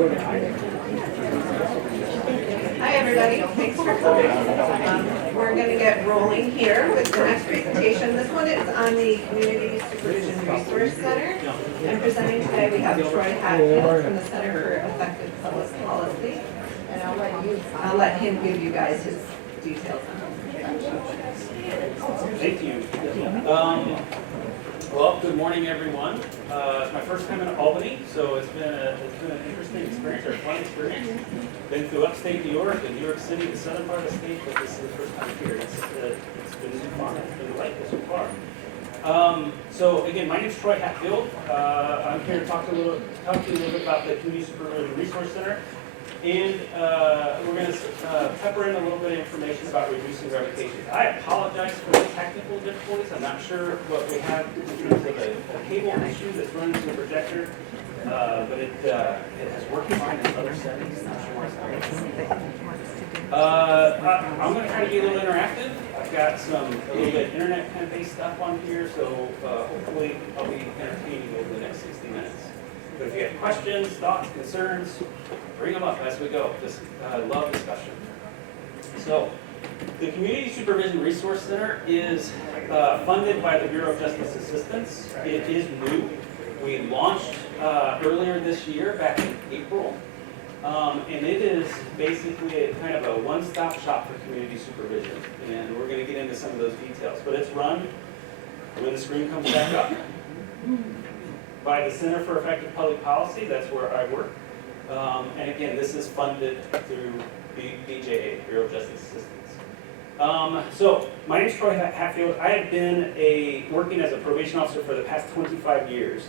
Hi, everybody. Thanks for coming. We're going to get rolling here with the next presentation. This one is on the Community Supervision Resource Center. And presenting today, we have Troy Hatfield from the Center for Effective Public Policy. And I'll let him give you guys his details on it. Thank you. Well, good morning, everyone. It's my first time in Albany, so it's been an interesting experience, or a fun experience. Been through upstate New York and New York City, the southern part of the state, but this is the first time here. It's been fun. It's been delightful so far. So again, my name is Troy Hatfield. I'm here to talk to you a little bit about the Community Supervision Resource Center. And we're going to pepper in a little bit of information about reducing revocations. I apologize for the technical difficulties. I'm not sure what we have in terms of a cable issue that's running through the projector, but it has worked fine in other settings. Not sure what's going on. I'm going to try to be a little interactive. I've got a little bit internet kind of based stuff on here, so hopefully I'll be entertaining over the next 60 minutes. But if you have questions, thoughts, concerns, bring them up as we go. Just love discussion. So, the Community Supervision Resource Center is funded by the Bureau of Justice Assistance. It is new. We launched earlier this year, back in April. And it is basically a kind of a one-stop shop for community supervision. And we're going to get into some of those details. But it's run, when the screen comes back up, by the Center for Effective Public Policy. That's where I work. And again, this is funded through BJA, Bureau of Justice Assistance. So my name is Troy Hatfield. I have been working as a probation officer for the past 25 years.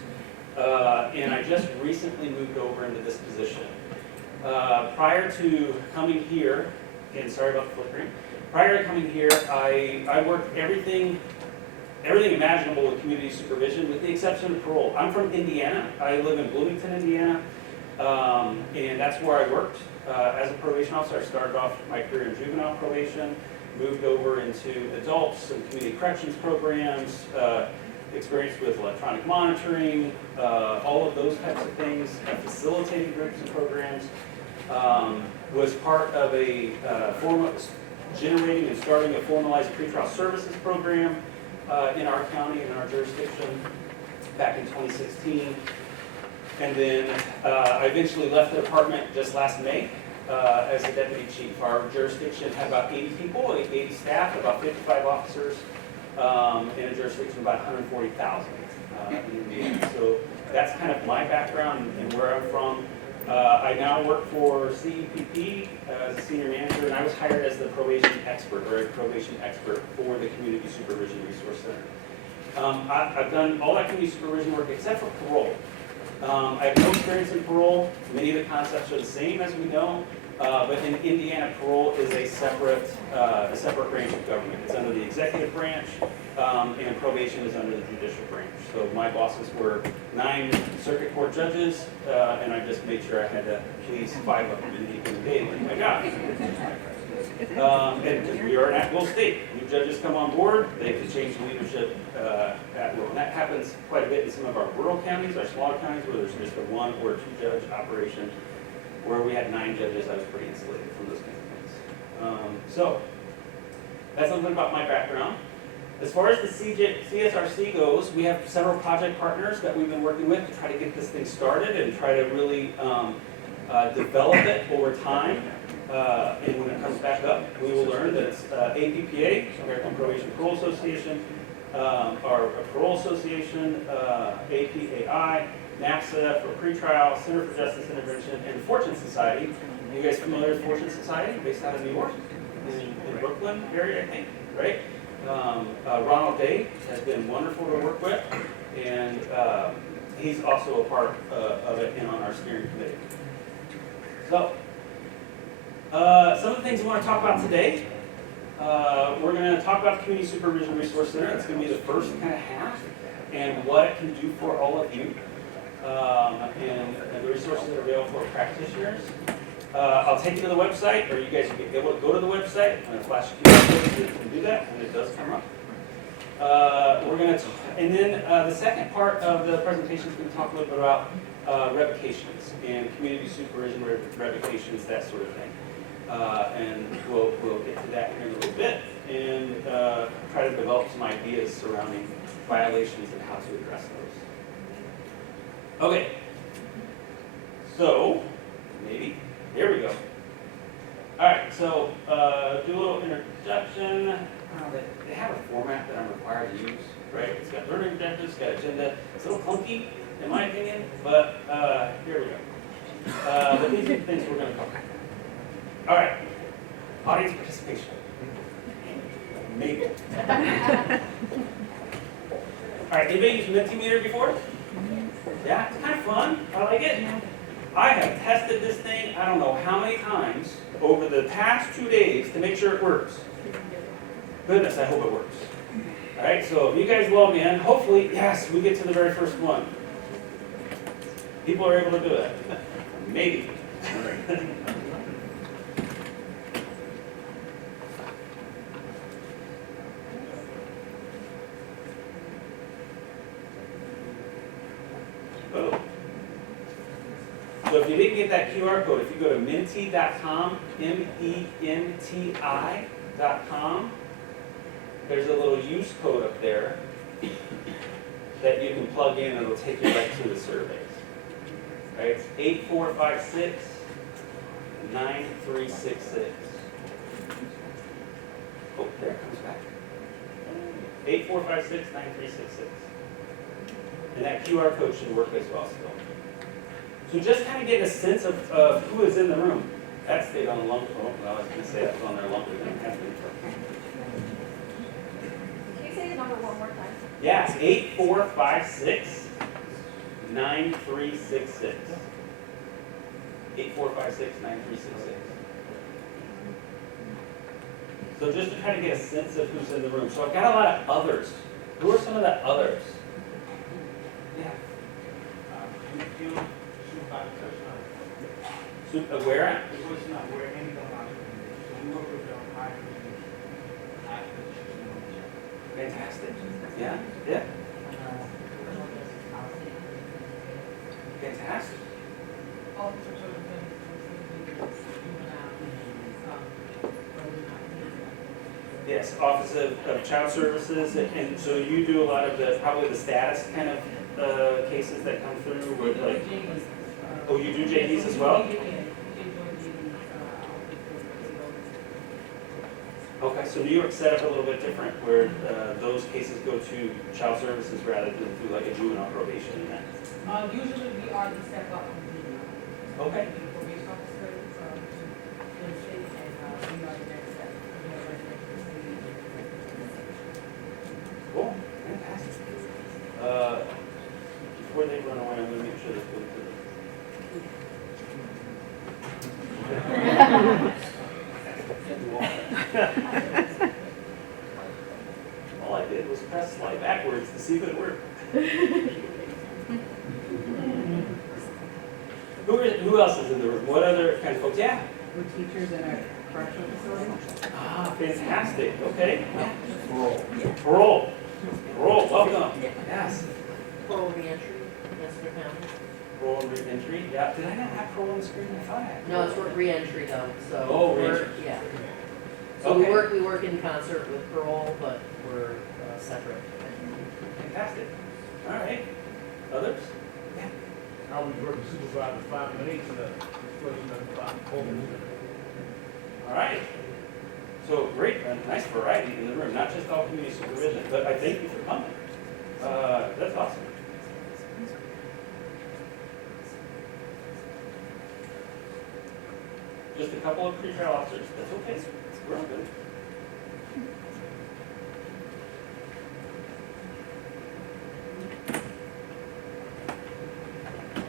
And I just recently moved over into this position. Prior to coming here, again, sorry about the flickering. Prior to coming here, I worked everything imaginable with community supervision, with the exception of parole. I'm from Indiana. I live in Bloomington, Indiana, and that's where I worked as a probation officer. I started off my career in juvenile probation, moved over into adults and community corrections programs, experience with electronic monitoring, all of those types of things, facilitating groups and programs, was part of generating and starting a formalized pretrial services program in our county, in our jurisdiction, back in 2016. And then I eventually left the department just last May as a deputy chief. Our jurisdiction had about 80 people, 80 staff, about 55 officers, in a jurisdiction of about 140,000 in Indiana. So that's kind of my background and where I'm from. I now work for CEPP as a senior manager, and I was hired as the probation expert, or a probation expert for the Community Supervision Resource Center. I've done all that community supervision work except for parole. I have no experience in parole. Many of the concepts are the same, as we know, but in Indiana, parole is a separate branch of government. It's under the executive branch, and probation is under the judicial branch. So my bosses were 9 circuit court judges, and I just made sure I had to please 5 of them in the day like my job. And we are an at-will state. New judges come on board, they can change the leadership at will. And that happens quite a bit in some of our rural counties, our smaller counties, where there's just a 1 or 2 judge operation. Where we had 9 judges, I was pretty insulated from those kinds of things. So that's a little bit about my background. As far as the CSRC goes, we have several project partners that we've been working with to try to get this thing started and try to really develop it over time. And when it comes back up, we will learn that it's APPA, American Probation Parole Association, our Parole Association, APAI, NAPSA for pretrial, Center for Justice Intervention, and Fortune Society. You guys familiar with Fortune Society, based out of New York, in Brooklyn area, I think, right? Ronald Day has been wonderful to work with, and he's also a part of it and on our steering committee. So, some of the things we want to talk about today, we're going to talk about the Community Supervision Resource Center. It's going to be the first kind of half, and what it can do for all of you. And the resources that are available for practitioners. I'll take you to the website, or you guys will be able to go to the website. I'm going to flash a QR code so you can do that when it does come up. And then the second part of the presentation is going to talk a little bit about revocations and community supervision revocations, that sort of thing. And we'll get to that here in a little bit and try to develop some ideas surrounding violations and how to address those. Okay, so maybe, here we go. All right, so do a little introduction. They have a format that I'm required to use, right? It's got learning objectives, it's got agenda. It's a little clunky, in my opinion, but here we go. But these are the things we're going to cover. All right, audience participation. Maybe. All right, anybody used Mentimeter before? Yeah, it's kind of fun. I like it. I have tested this thing, I don't know how many times over the past 2 days to make sure it works. Goodness, I hope it works. All right, so if you guys log in, hopefully, yes, we get to the very first one. People are able to do it. Maybe. Oh. So if you didn't get that QR code, if you go to menti.com, menti.com, there's a little use code up there that you can plug in and it'll take you right to the surveys. Right? It's 8456-9366. Oh, there it comes back. 8456-9366. And that QR code should work as well still. So just kind of get a sense of who is in the room. That stayed on longer. Oh, well, I was going to say that was on there longer than it has been. Can you say the number one more time? Yeah, it's 8456-9366. 8456-9366. So just to kind of get a sense of who's in the room. So I've got a lot of others. Who are some of the others? Yeah. Where at? Fantastic. Yeah? Yeah? Fantastic. Yes, Office of Child Services, and so you do a lot of the, probably the status kind of cases that come through with like, oh, you do JDs as well? Okay, so New York's set up a little bit different, where those cases go to child services rather than through like a juvenile probation and that. Usually we are the step up from the Okay. probation officers, in the state, and we are the next step. Cool, fantastic. Before they run away, I'm gonna make sure that they all I did was press slide backwards to see if it worked. Who else is in the room? What other kind of folks? Yeah. We're teachers in our correctional facility. Ah, fantastic. Okay. Parole. Parole. Welcome. Yes. Parole reentry, Mr. Family. Parole and re-entry. Yeah. Did I not have parole on the screen? I thought I had. No, it's reentry though, so. Oh, we're- reentry. Yeah. So Okay. we work in concert with parole, but we're separate. Fantastic. All right. Others? I was working supervisor 5 and 8 to the person that All right. So great, a nice variety in the room, not just all community supervision, but I thank you for coming. That's awesome. Just a couple of pre-trial officers, that's okay, we're all good.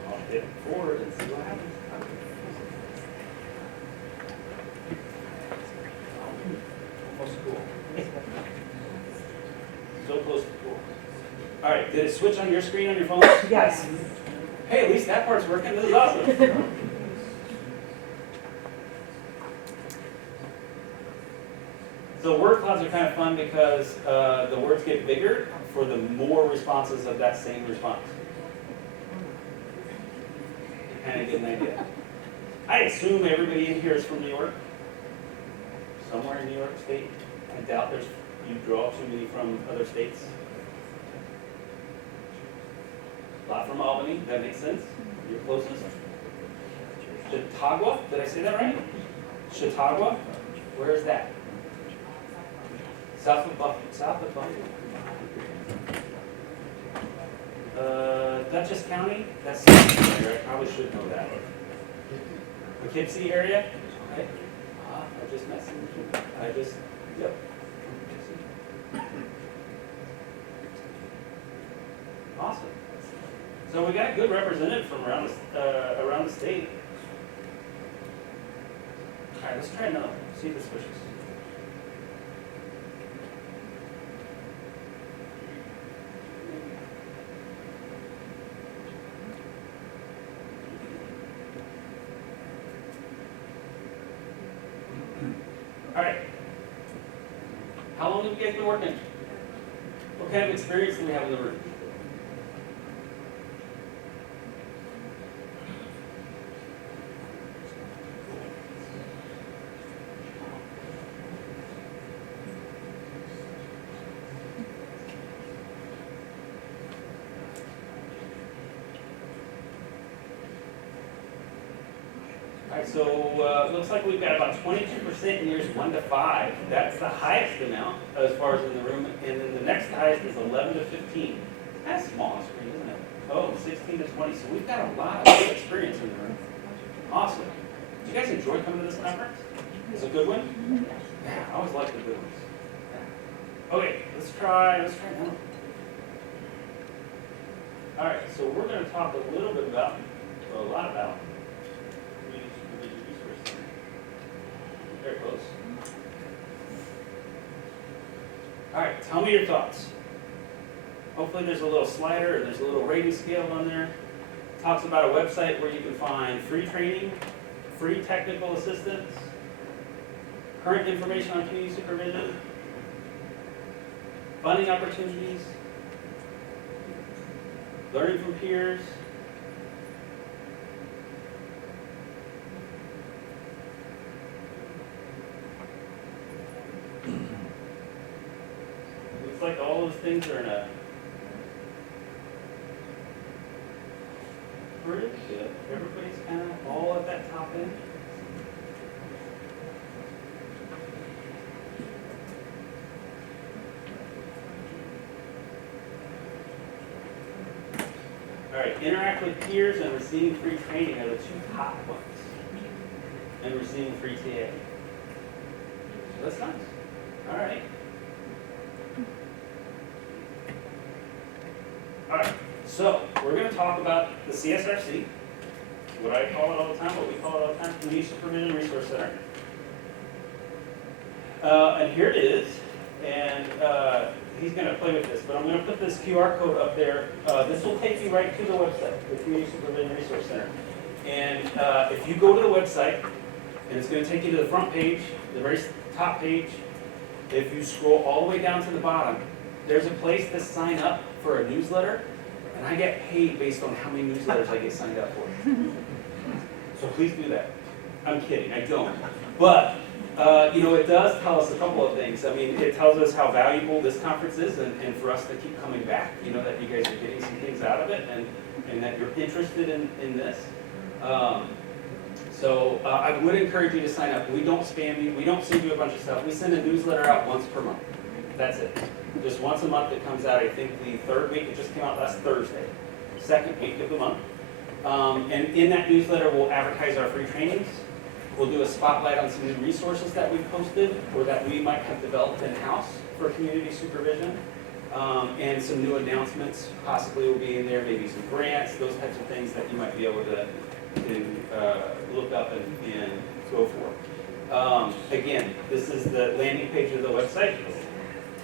I'll hit forward and see what happens. Almost cool. So close to cool. All right, did it switch on your screen on your phone? Yes. Hey, at least that part's working, this is awesome. So word clouds are kind of fun because the words get bigger for the more responses of that same response. kind of get an idea. I assume everybody in here is from New York, somewhere in New York State. I doubt you draw too many from other states. A lot from Albany, that makes sense. You're closest. Chautauqua, did I say that right? Chautauqua, where is that? South of Buffalo. Dutchess County, that's I probably should know that. Poughkeepsie area, okay. I just met some people. Yep. Awesome. So we got a good representative from around the state. All right, let's try another one. See if this switches. All right. How long have you guys been working? What kind of experience do we have in the room? All right, so it looks like we've got about 22% in years 1 to 5. That's the highest amount as far as in the room. And then the next highest is 11 to 15. That's small on screen, isn't it? Oh, 16 to 20. So we've got a lot of good experience in the room. Awesome. Do you guys enjoy coming to this conference? It's a good one? Yeah, I always like the good ones. Yeah. Okay, let's try one. All right, so we're going to talk a lot about community supervision resource center. Very close. All right, tell me your thoughts. Hopefully there's a little slider or there's a little rating scale on there. It talks about a website where you can find free training, free technical assistance, current information on community supervision, funding opportunities, learning from peers, looks like all those things are in a pretty good. Everybody's kind of all at that top end. All right, interact with peers and receiving free training are the two top ones. And receiving free TA. So that's nice. All right. All right, so we're going to talk about the CSRC, what I call it all the time, what we call it all the time, Community Supervision Resource Center. And here it is, and he's going to play with this, but I'm going to put this QR code up there. This will take you right to the website, the Community Supervision Resource Center. And if you go to the website, and it's going to take you to the front page, the very top page, if you scroll all the way down to the bottom, there's a place to sign up for a newsletter, and I get paid based on how many newsletters I get signed up for. So please do that. I'm kidding, I don't. But, it does tell us a couple of things. I mean, it tells us how valuable this conference is, and for us to keep coming back, that you guys are getting some things out of it, and that you're interested in this. So I would encourage you to sign up. We don't spam you. We don't send you a bunch of stuff. We send a newsletter out once per month. That's it. Just once a month it comes out. I think the third week, it just came out last Thursday. Second week of the month. And in that newsletter, we'll advertise our free trainings. We'll do a spotlight on some new resources that we've posted or that we might have developed in-house for community supervision. And some new announcements possibly will be in there, maybe some grants, those types of things that you might be able to look up and go for. Again, this is the landing page of the website.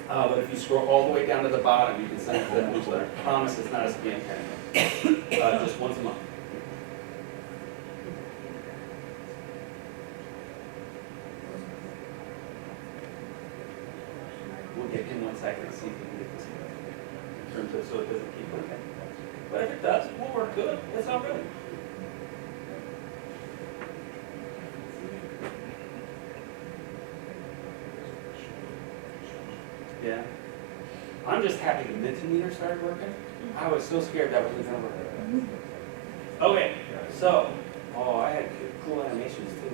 But if you scroll all the way down to the bottom, you can sign up for that newsletter. I promise it's not a spam kind of thing. Just once a month. We'll get in 1 second and see if we can get this in terms of so it doesn't keep working. But if it does, we'll work good. It's all good. again. I'm just happy the Mentimeter started working. I was so scared that wasn't gonna work. Okay, so, oh, I had cool animations too.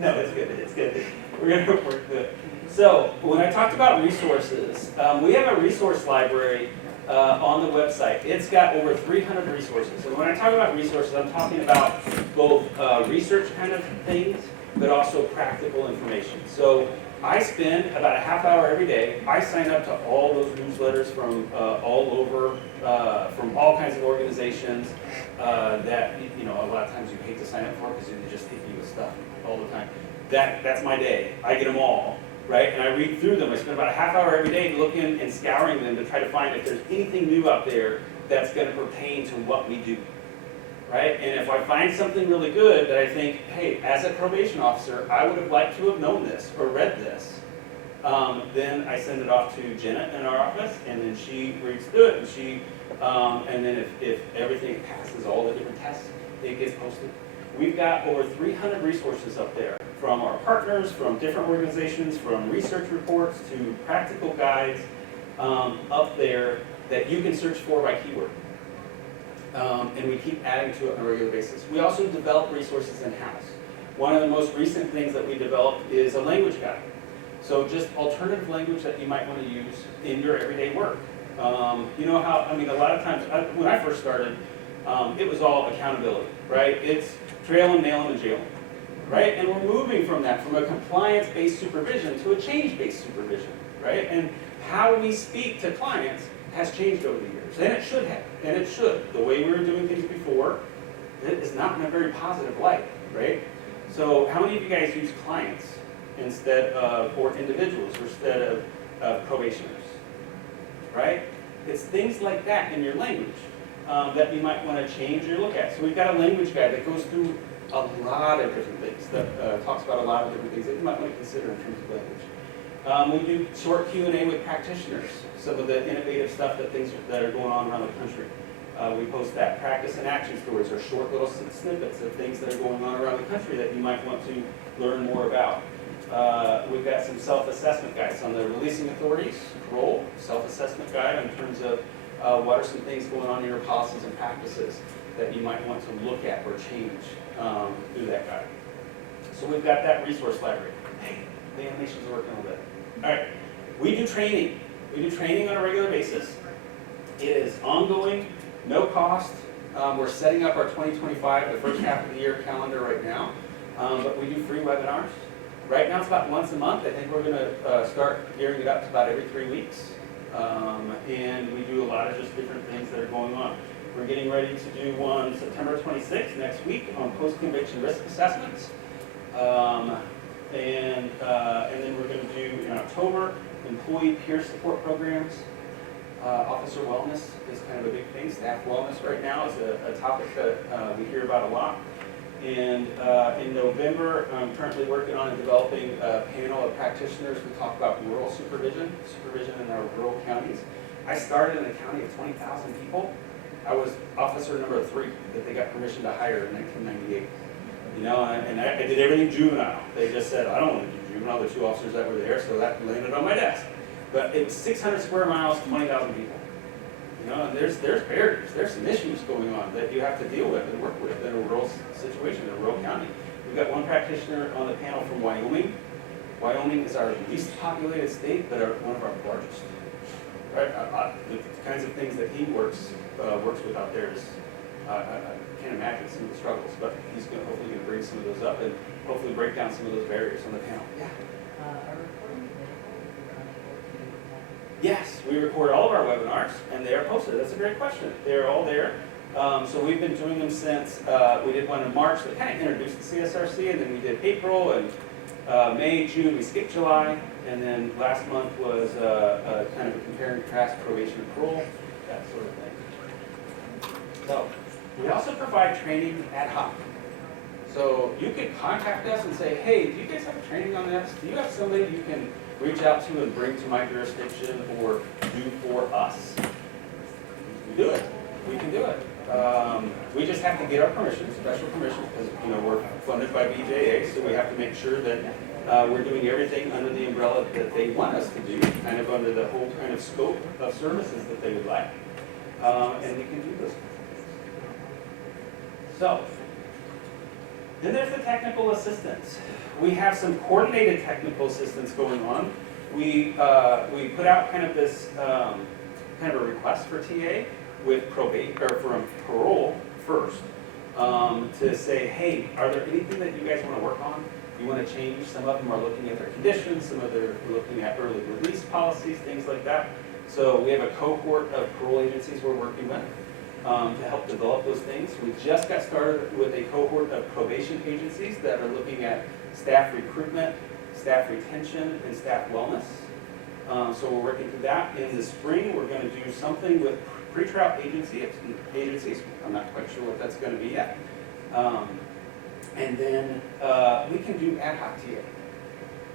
No, it's good, it's good. We're gonna work good. So, when I talked about resources, we have a resource library on the website. It's got over 300 resources. And when I talk about resources, I'm talking about both research kind of things, but also practical information. So I spend about a half hour every day. I sign up to all those newsletters from all over, from all kinds of organizations that, you know, a lot of times you hate to sign up for because they just hit you with stuff all the time. That's my day. I get them all. Right, and I read through them. I spend about a half hour every day looking and scouring them to try to find if there's anything new out there that's going to pertain to what we do. Right, and if I find something really good that I think, hey, as a probation officer, I would have liked to have known this or read this, then I send it off to Jenna in our office, and then she reads through it, and then if everything passes all the different tests, it gets posted. We've got over 300 resources up there, from our partners, from different organizations, from research reports to practical guides up there that you can search for by keyword. And we keep adding to it on a regular basis. We also develop resources in-house. One of the most recent things that we developed is a language guide. So just alternative language that you might want to use in your everyday work. You know how, I mean, a lot of times, when I first started, it was all accountability, right? It's trail them, nail them, and jail them. Right? And we're moving from that, from a compliance-based supervision to a change-based supervision, right? And how we speak to clients has changed over the years, and it should have, and it should. The way we were doing things before, it is not in a very positive light, right? So how many of you guys use clients instead of, or individuals instead of probationers, right? It's things like that in your language that you might want to change or look at. So we've got a language guide that goes through a lot of different things, that talks about a lot of different things that you might want to consider in terms of language. We do short Q&A with practitioners, some of the innovative stuff that are going on around the country. We post that. Practice and action stories are short little snippets of things that are going on around the country that you might want to learn more about. We've got some self-assessment guides on the releasing authorities, parole, self-assessment guide in terms of what are some things going on in your policies and practices that you might want to look at or change through that guide. So we've got that resource library. Hey, the animations are working a little bit. All right, we do training. We do training on a regular basis. It is ongoing, no cost. We're setting up our 2025, the first half of the year calendar right now, but we do free webinars. Right now it's about once a month. I think we're going to start gearing it up to about every 3 weeks. And we do a lot of just different things that are going on. We're getting ready to do one September 26th, next week, on post-conviction risk assessments. And then we're going to do, in October, employee peer support programs. Officer wellness is kind of a big thing. Staff wellness right now is a topic that we hear about a lot. And in November, I'm currently working on developing a panel of practitioners to talk about rural supervision in our rural counties. I started in a county of 20,000 people. I was officer number 3 that they got permission to hire in 1998. You know, and I did everything juvenile. They just said, I don't want to do juvenile, the 2 officers that were there, so that landed on my desk. But it was 600 square miles, 20,000 people. You know, and there's barriers, there's some issues going on that you have to deal with and work with in a rural situation, in a rural county. We've got one practitioner on the panel from Wyoming. Wyoming is our least populated state, but one of our largest. Right? The kinds of things that he works with out there is, I can't imagine some of the struggles, but he's hopefully going to bring some of those up and hopefully break down some of those barriers on the panel. Yeah. Are recordings available if you're unable to? Yes, we record all of our webinars and they are posted. That's a great question. They're all there. So we've been doing them since, we did one in March that kind of introduced the CSRC, and then we did April and May, June, we skipped July, and then last month was kind of a compare and contrast probation and parole, that sort of thing. So we also provide training ad hoc. So you can contact us and say, hey, do you guys have a training on this? Do you have somebody you can reach out to and bring to my jurisdiction or do for us? We do it. We can do it. We just have to get our permission, special permission, because we're funded by BJA, so we have to make sure that we're doing everything under the umbrella that they want us to do, kind of under the whole kind of scope of services that they would like. And we can do those. So, then there's the technical assistance. We have some coordinated technical assistance going on. We put out kind of this kind of a request for TA with probate or from parole first to say, hey, are there anything that you guys want to work on? You want to change? Some of them are looking at their conditions. Some of them are looking at early release policies, things like that. So we have a cohort of parole agencies we're working with to help develop those things. We just got started with a cohort of probation agencies that are looking at staff recruitment, staff retention, and staff wellness. So we're working through that. In the spring, we're going to do something with pretrial agencies. I'm not quite sure what that's going to be yet. And then we can do ad hoc TA.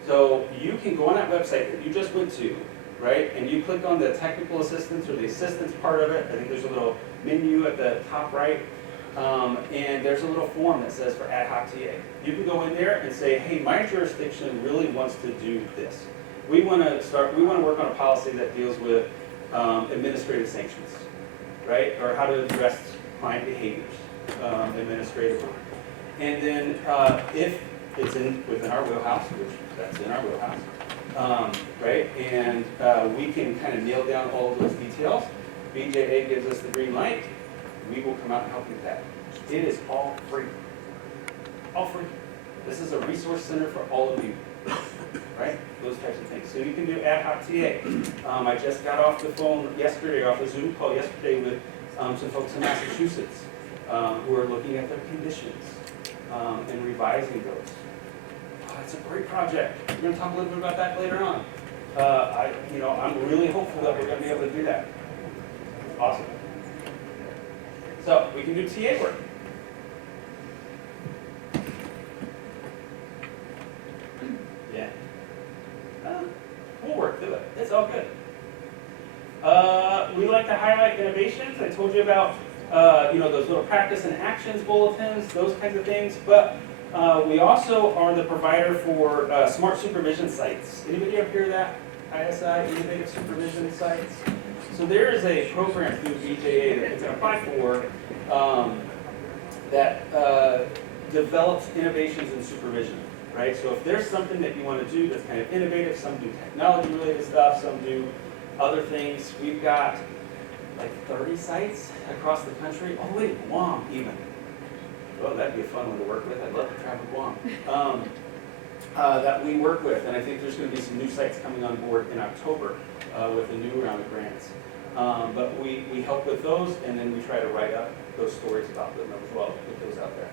So you can go on that website that you just went to, right? And you click on the technical assistance or the assistance part of it. I think there's a little menu at the top right. And there's a little form that says for ad hoc TA. You can go in there and say, hey, my jurisdiction really wants to do this. We want to work on a policy that deals with administrative sanctions, right? Or how to address client behaviors administratively. And then if it's within our wheelhouse, which that's in our wheelhouse, right? And we can kind of nail down all of those details. BJA gives us the green light. We will come out and help you with that. It is all free. All free. This is a resource center for all of you, right? Those types of things. So you can do ad hoc TA. I just got off the phone yesterday, off a Zoom call yesterday with some folks in Massachusetts who are looking at their conditions and revising those. Oh, it's a great project. We're going to talk a little bit about that later on. I'm really hopeful that we're going to be able to do that. Awesome. So we can do TA work. Yeah. We'll work through it. It's all good. We like to highlight innovations. I told you about those little practice and actions bulletins, those kinds of things. But we also are the provider for smart supervision sites. Anybody ever hear of that? ISI, Innovative Supervision Sites. So there is a program through BJA that you can apply for that develops innovations in supervision, right? So if there's something that you want to do that's kind of innovative, some do technology-related stuff, some do other things. We've got like 30 sites across the country, all the way to Guam even. Well, that'd be a fun one to work with. I'd love to travel Guam. That we work with, and I think there's going to be some new sites coming on board in October with a new round of grants. But we help with those, and then we try to write up those stories about them as well, put those out there.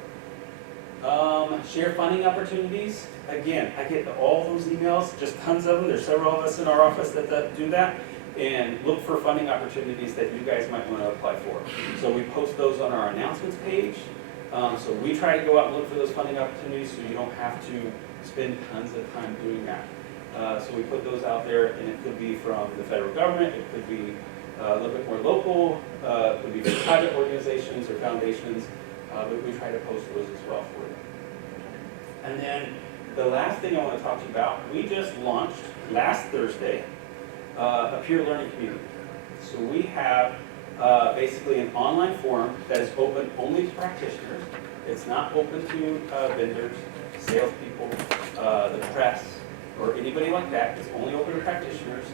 Share funding opportunities. Again, I get all those emails, just tons of them. There's several of us in our office that do that. And look for funding opportunities that you guys might want to apply for. So we post those on our announcements page. So we try to go out and look for those funding opportunities so you don't have to spend tons of time doing that. So we put those out there, and it could be from the federal government, it could be a little bit more local, it could be from private organizations or foundations, but we try to post those as well for you. And then the last thing I want to talk to you about, we just launched last Thursday a peer learning community. So we have basically an online forum that is open only to practitioners. It's not open to vendors, salespeople, the press, or anybody like that. It's only open to practitioners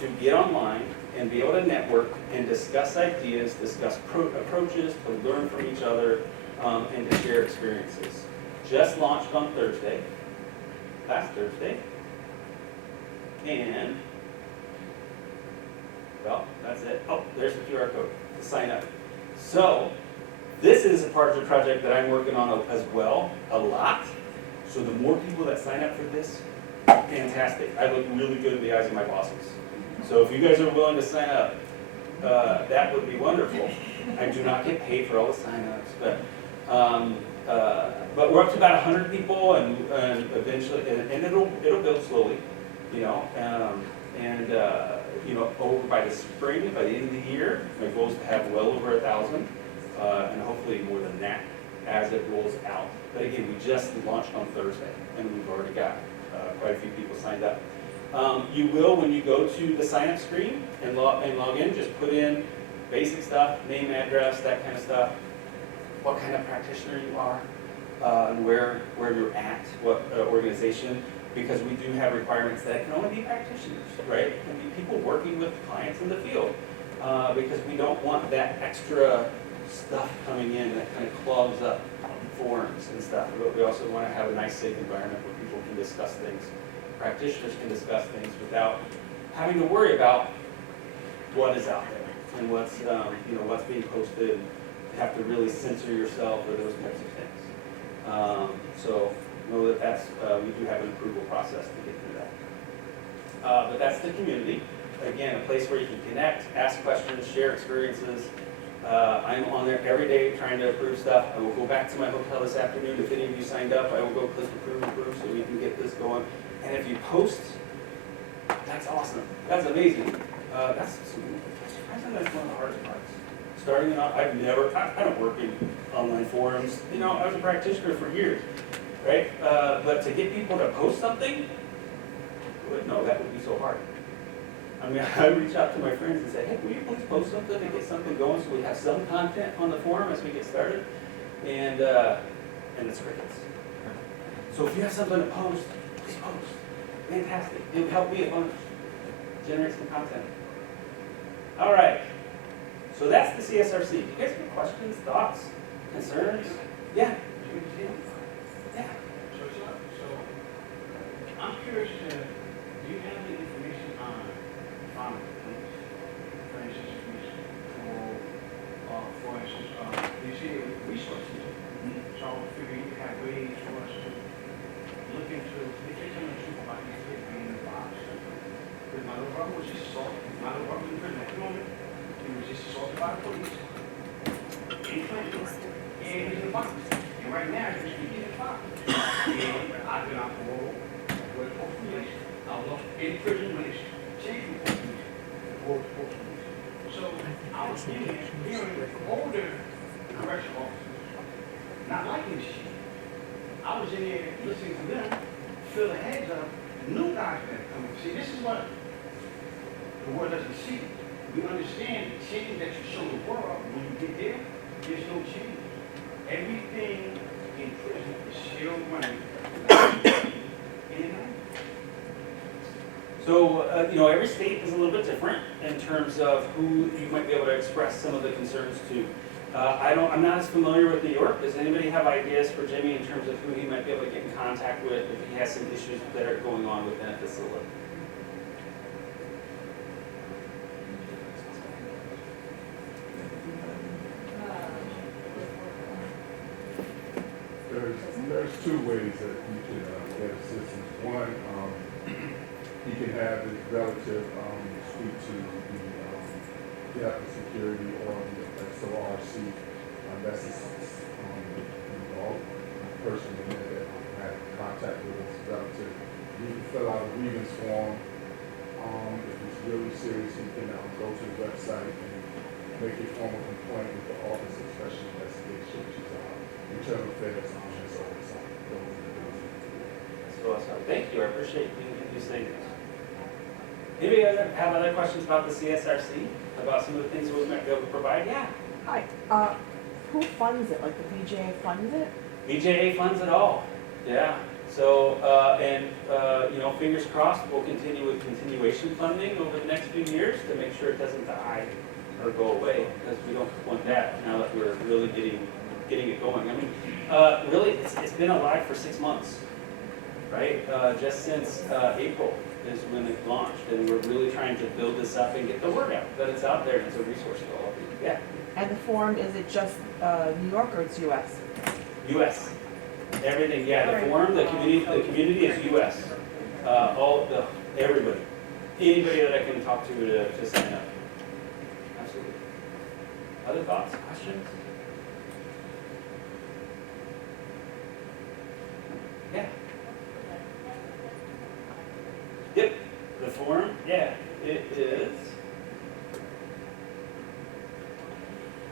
to get online and be able to network and discuss ideas, discuss approaches, to learn from each other, and to share experiences. Just launched on Thursday, last Thursday, and well, that's it. Oh, there's the QR code to sign up. So this is a part of the project that I'm working on as well, a lot. So the more people that sign up for this, fantastic. I look really good in the eyes of my bosses. So if you guys are willing to sign up, that would be wonderful. I do not get paid for all the sign-ups, but we're up to about 100 people, and eventually, and it'll build slowly, over by the spring, by the end of the year, my goal is to have well over 1,000, and hopefully more than that as it rolls out. But again, we just launched on Thursday, and we've already got quite a few people signed up. You will, when you go to the sign up screen and log in, just put in basic stuff, name, address, that kind of stuff, what kind of practitioner you are, and where you're at, what organization, because we do have requirements that it can only be practitioners, right? It can be people working with clients in the field, because we don't want that extra stuff coming in that kind of clogs up forums and stuff. But we also want to have a nice, safe environment where people can discuss things, practitioners can discuss things without having to worry about what is out there and what's what's being posted. You have to really censor yourself or those types of things. So know that that's we do have an approval process to get through that. But that's the community. Again, a place where you can connect, ask questions, share experiences. I'm on there every day trying to approve stuff. I will go back to my hotel this afternoon. If any of you signed up, I will go click approve so we can get this going. And if you post, that's awesome. That's amazing. I think that's one of the hardest parts. Starting out, I don't work in online forums. You know, I was a practitioner for years, right? But to get people to post something, no, that would be so hard. I mean, I reach out to my friends and say, hey, will you please post something to get something going so we have some content on the forum as we get started? And it's crickets. So if you have something to post, please post. Fantastic. It would help me a bunch. Generate some content. All right. So that's the CSRC. Do you guys have questions, thoughts, concerns? Yeah. Yeah. So, I'm curious to, do you have any information on farming complaints? For instance, you see resources. So I figure you have ways for us to look into, if you're telling the truth about these kids being in the box. Because my little brother was just assaulted. My little brother was in prison at the moment. He was just assaulted by the police. In Clinton. And he's in the box. And right now, he's in the box. And I've been on parole with post-release. I was in prison when it's changed from post-release. So I was in there hearing older correctional officers not liking this shit. I was in there listening to them, fill the heads up, new guys that come in. See, this is what the world doesn't see. We understand the change that you show the world. When you get there, there's no change. Everything in prison is still running. So, every state is a little bit different in terms of who you might be able to express some of the concerns to. I'm not as familiar with New York. Does anybody have ideas for Jimmy in terms of who he might be able to get in contact with if he has some issues that are going on within a facility? There's two ways that you can get assistance. One, you can have the relative speak to the Captain Security or the SORC. That's the person in there that had contact with his relative. You can fill out a grievance form. If it's really serious, you can go to the website and make a formal complaint with the Office of Special Investigation, which is Internal Affairs. So awesome. Thank you. I appreciate you saying this. Maybe you guys have other questions about the CSRC, about some of the things that we might be able to provide? Yeah. Hi, who funds it? Like the BJA funds it? BJA funds it all. Yeah. So, fingers crossed, we'll continue with continuation funding over the next few years to make sure it doesn't die or go away, because we don't want that now that we're really getting it going. I mean, really, it's been alive for 6 months, right? Just since April is when it launched, and we're really trying to build this up and get the word out that it's out there and it's a resource for all people. Yeah. And the forum, is it just New York or it's US? U.S. Everything, yeah. The forum, the community is U.S. Everybody, anybody that I can talk to sign up. Absolutely. Other thoughts, questions? Yeah. Yep. The forum, yeah, it is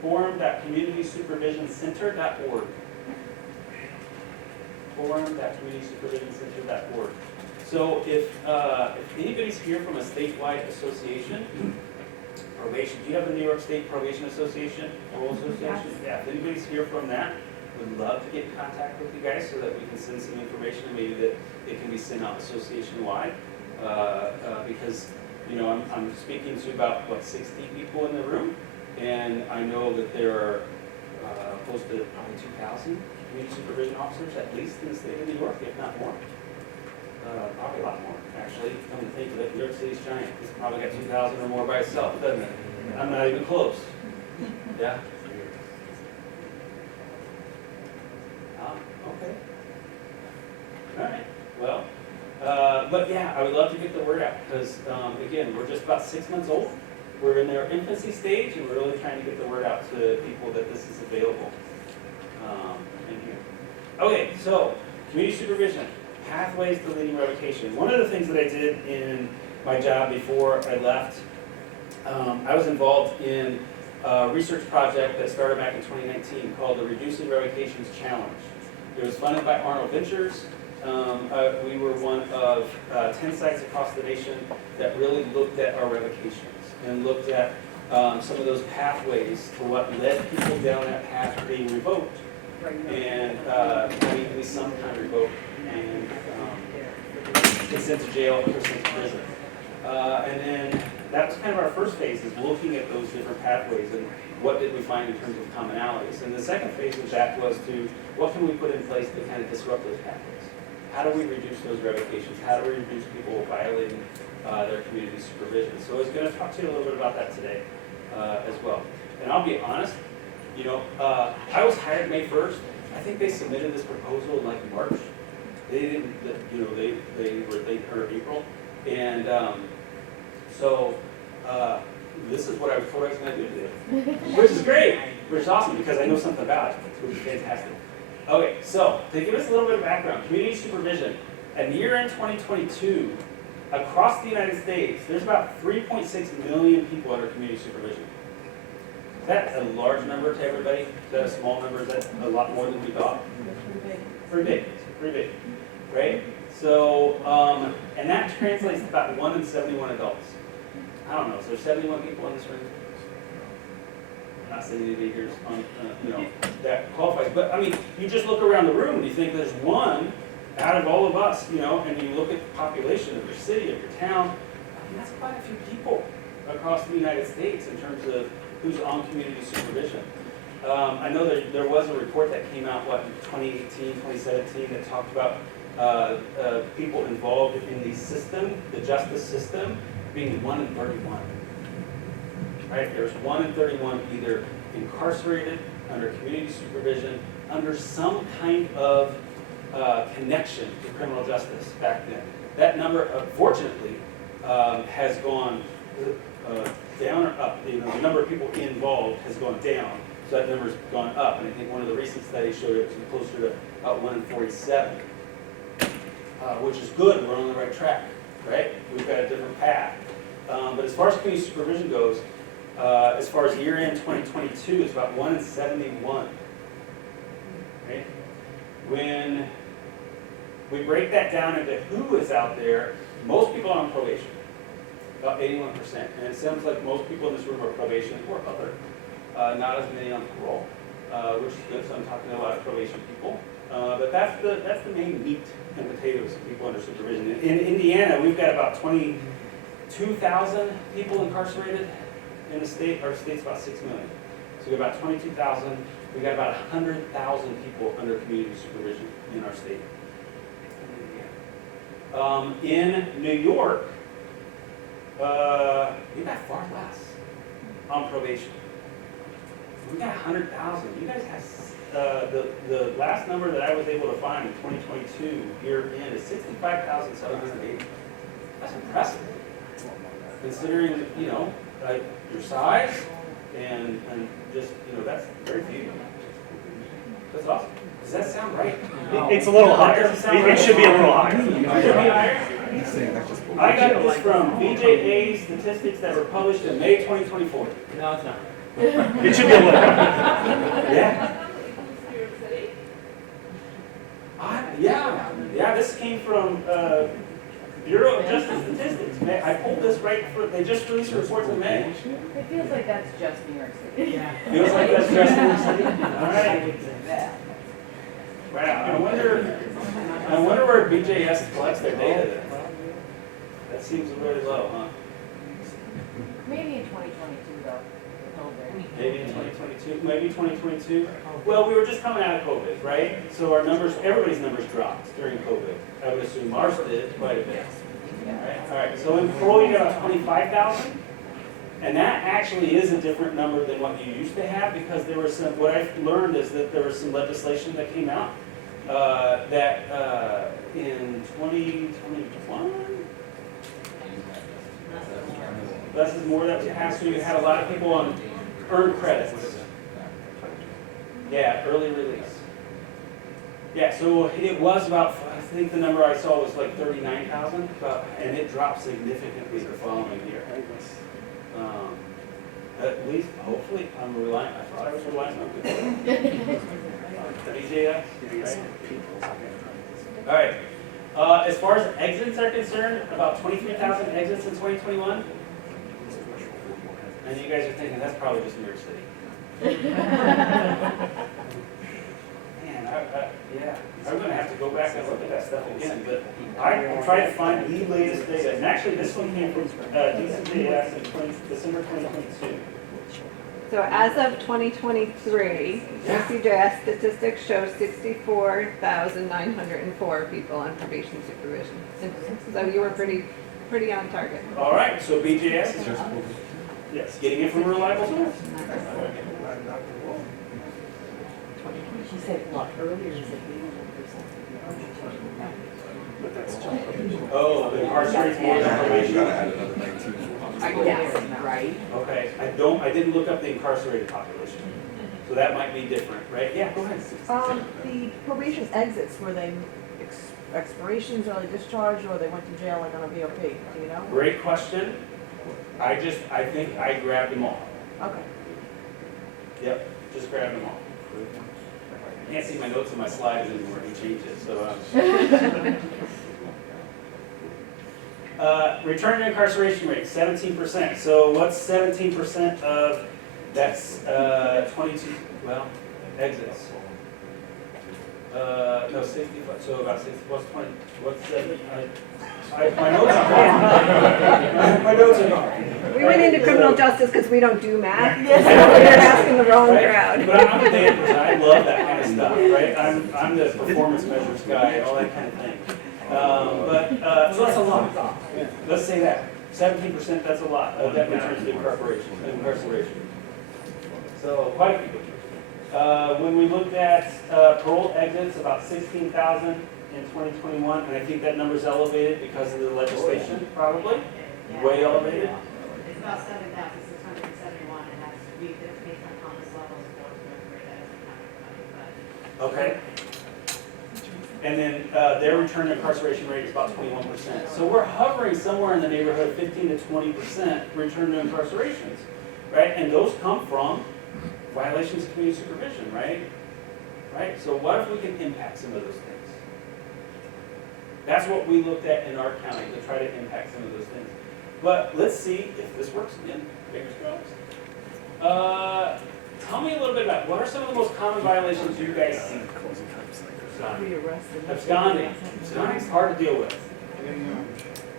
forum.communitysupervisioncenter.org. forum.communitysuperisionCenter.org. So if anybody's here from a statewide association, probation, do you have the New York State Probation Association, Parole Association? Yeah, if anybody's here from that, would love to get in contact with you guys so that we can send some information, maybe that it can be sent out association-wide. Because, you know, I'm speaking to about, 60 people in the room, and I know that there are close to probably 2,000 community supervision officers, at least in the state of New York, if not more. Probably a lot more, actually. Come to think of it, New York City's giant. It's probably got 2,000 or more by itself, doesn't it? I'm not even close. Yeah? Okay. All right, well, but yeah, I would love to get the word out, because, again, we're just about 6 months old. We're in their infancy stage, and we're really trying to get the word out to people that this is available. Thank you. Okay, so, community supervision. Pathways to leading revocation. One of the things that I did in my job before I left, I was involved in a research project that started back in 2019 called the Reducing Revocations Challenge. It was funded by Arnold Ventures. We were one of 10 sites across the nation that really looked at our revocations and looked at some of those pathways to what led people down that path to being revoked. And we sometimes revoked and sent to jail or sent to prison. And then that was kind of our first phase, is looking at those different pathways and what did we find in terms of commonalities. And the second phase of that was to, what can we put in place to kind of disrupt those pathways? How do we reduce those revocations? How do we reduce people violating their community supervision? So I was going to talk to you a little bit about that today as well. And I'll be honest, you know, I was hired May 1st. I think they submitted this proposal in like March. They didn't, you know, they were April. And so this is what I thought I was going to do today, which is great, which is awesome because I know something about it, which is fantastic. Okay, so to give us a little bit of background, community supervision. At year-end 2022, across the United States, there's about 3.6 million people under community supervision. Is that a large number to everybody? Is that a small number? Is that a lot more than we thought? Pretty big, right? So, and that translates to about 1 in 71 adults. I don't know, so there's 71 people in this room. I'm not saying anybody here's on, you know, that qualifies, but I mean, you just look around the room and you think there's one out of all of us, you know, and you look at the population of your city, of your town, I mean, that's quite a few people across the United States in terms of who's on community supervision. I know that there was a report that came out, in 2018, 2017, that talked about people involved in the system, the justice system, being 1 in 31. Right? There's 1 in 31 either incarcerated, under community supervision, under some kind of connection to criminal justice back then. That number, unfortunately, has gone down or up. You know, the number of people involved has gone down, so that number's gone up. And I think one of the recent studies showed it was closer to about 1 in 47, which is good. We're on the right track, right? We've got a different path. But as far as community supervision goes, as far as year-end 2022, it's about 1 in 71. Right? When we break that down into who is out there, most people are on probation, about 81%. And it sounds like most people in this room are probation or other, not as many on parole, which is good. So I'm talking to a lot of probation people. But that's the main meat and potatoes of people under supervision. In Indiana, we've got about 22,000 people incarcerated in the state. Our state's about 6 million. So we've got about 22,000. We've got about 100,000 people under community supervision in our state. In New York, we've got far less on probation. We've got 100,000. You guys have the last number that I was able to find in 2022 year in is 65,780. That's impressive, considering, you know, like your size and just, you know, that's very few. That's awesome. Does that sound right? It's a little higher. It should be a little higher. It should be higher? I got this from BJA statistics that were published in May 2024. No, it's not. It should be a little higher. Yeah. Yeah, Yeah, this came from Bureau of Justice Statistics. I pulled this right for, they just released reports in May. It feels like that's just New York City. Yeah. Feels like that's just New York City? All right. Wow, I wonder where BJS collects their data then. That seems really low, huh? Maybe in 2022 though, COVID. Maybe in 2022, maybe 2022. Well, we were just coming out of COVID, right? So our numbers, everybody's numbers dropped during COVID. I would assume ours did quite a bit. Right? All right, so employee got 25,000. And that actually is a different number than what you used to have because there was some, what I've learned is that there was some legislation that came out that in 2021, less is more that you have, so you had a lot of people on earned credits. Yeah, early release. Yeah, so it was about, I think the number I saw was like 39,000, and it dropped significantly the following year. At least, hopefully, I'm relying, I thought I was relying on good. BJS, right? All right. As far as exits are concerned, about 23,000 exits in 2021. And you guys are thinking, that's probably just New York City. Man, yeah, I'm going to have to go back and look at that stuff again, but I tried to find the latest data, and actually this one came from DCJS in December 2022. So as of 2023, DCJS statistics show 64,904 people on probation supervision. So you were pretty on target. All right, so BJS is yes, getting it from a reliable source. She said, what, earlier, she said 81%. Oh, the incarcerated more than probation. Yes, right? Okay, I didn't look up the incarcerated population. So that might be different, right? Yeah, go ahead. The probation exits, were they expirations, early discharge, or they went to jail like on a VOP, do you know? Great question. I think I grabbed them all. Okay. Yep, just grabbed them all. I can't see my notes on my slides anymore, he changed it, so. Return to incarceration rate, 17%. So what's 17% of, that's 22, well, exits. No, 60, so about 60, what's 20, what's 70? My notes are wrong. My notes are wrong. We went into criminal justice because we don't do math. Yes. So we were asking the wrong Right? crowd. But I'm a data person, I love that kind of stuff, right? I'm the performance measures guy and all that kind of thing. So that's a lot. Let's say that. 17%, that's a lot of that returns to incarceration. So quite a few. When we looked at parole exits, about 16,000 in 2021, and I think that number's elevated because of the legislation, probably. Way elevated. It's about 7,671, and that's based on Thomas levels of those Okay. And then their return to incarceration rate is about 21%. So we're hovering somewhere in the neighborhood of 15 to 20% return to incarcerations, right? And those come from violations of community supervision, right? Right? So what if we can impact some of those things? That's what we looked at in our county to try to impact some of those things. But let's see if this works again. Fingers crossed. Tell me a little bit about what are some of the most common violations you guys see? Absconding. Absconding's hard to deal with.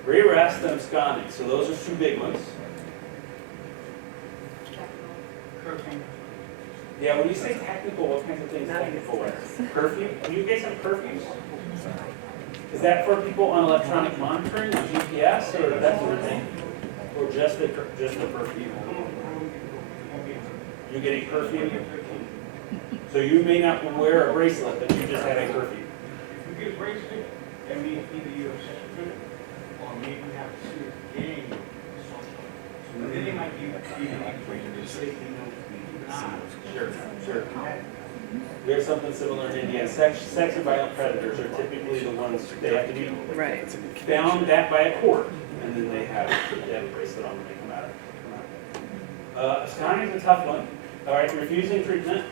Rearrest and absconding. So those are two big ones. Yeah, when you say technical, what kinds of things technical are? Curfew? Do you guys have curfews? Is that for people on electronic monitoring, or GPS, or that sort of thing? Or just the curfew? You get a curfew? So you may not wear a bracelet, but you just have a curfew. If you get a bracelet, that means either you're a sex offender, or maybe you have a serious gang or something. And then they might give you a safety note. Sure. There's something similar in India. Sex and violent predators are typically the ones, they have to be bound that by a cord, and then they have a bracelet on when they come out. Absconding is a tough one. All right, refusing treatment.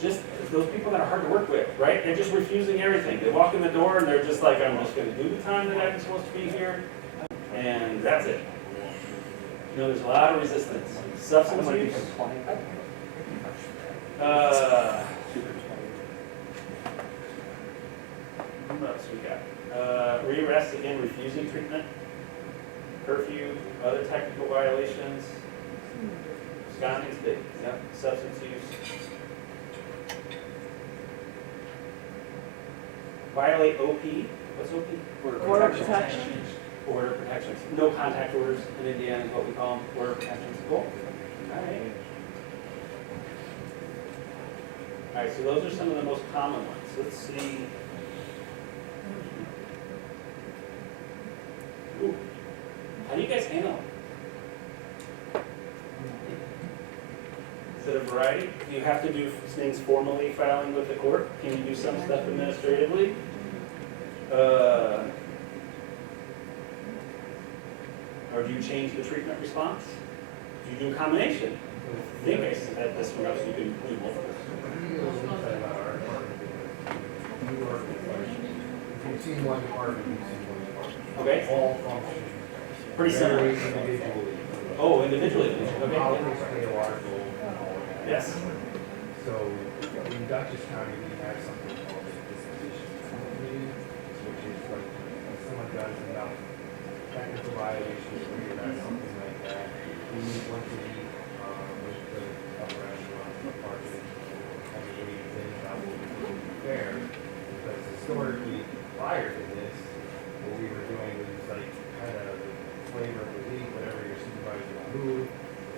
just those people that are hard to work with, right? They're just refusing everything. They walk in the door and they're just like, I'm just gonna do the time that I'm supposed to be here, and that's it. You know, there's a lot of resistance. Substance use. What else we got? Rearrest, again, refusing treatment, curfew, other technical violations. Absconding's big, yep, substance use. Violate OP, what's OP? Order protection. Order protections. No contact orders in Indiana is what we call them, order protections. Cool. All right. All right, so those are some of the most common ones. Let's see. Ooh. How do you guys handle it? Is it a variety? Do you have to do things formally filing with the court? Can you do some stuff administratively? Or do you change the treatment response? Do you do a combination? I think I said this one, else you can include multiple. You've seen one department, you've seen one department. Okay, All function. pretty similar. Very individually. Oh, individually, okay. Politics play a large role in all of that. Yes. So in Dutchess County, we have something called a disposition committee, which is like, if someone does enough technical violations, or that's something like that, we meet once a week, with the upper echelon department, and we think about what we can do fair, because historically, prior to this, what we were doing was like, kind of the flavor of the week, whatever your supervisor would move,